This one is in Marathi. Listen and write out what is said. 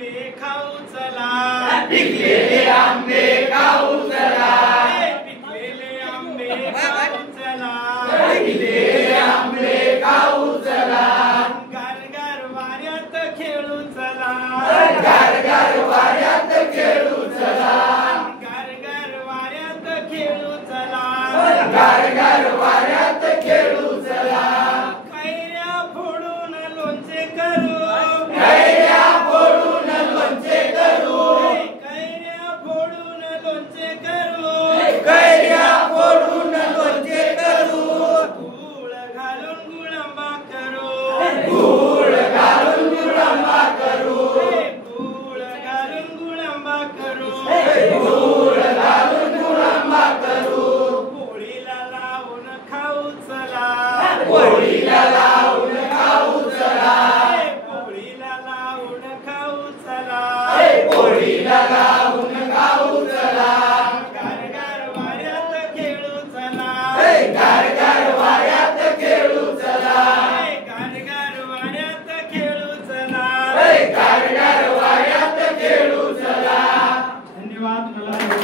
आंबे खाऊ चला, पिकलेले आंबे खाऊ चला, पिकलेले आंबे खाऊ चला, पिकलेले आंबे खाऊ चला, गारगार वाऱ्यात खेळू चला, गारगार वाऱ्यात खेळू चला, गारगार वाऱ्यात खेळू चला, गारगार वाऱ्यात खेळू चला, कैऱ्या फोडून लोणचे करू, कैऱ्या फोडून लोणचे करू, कैऱ्या फोडून लोणचे करू, कैऱ्या फोडून लोणचे करू, गूळ घालून गुळंबा करू, गूळ घालून गुळंबा करू, गूळ घालून गुळंबा करू, गूळ घालून गुळंबा करू, पोळीला लावून खाऊ चला, पोळीला लावून खाऊ चला, पोळीला लावून खाऊ चला, पोळीला लावून खाऊ चला, गारगार वाऱ्यात खेळू चला, गारगार वाऱ्यात खेळू चला, गारगार वाऱ्यात खेळू चला, गारगार वाऱ्यात खेळू चला. धन्यवाद. मला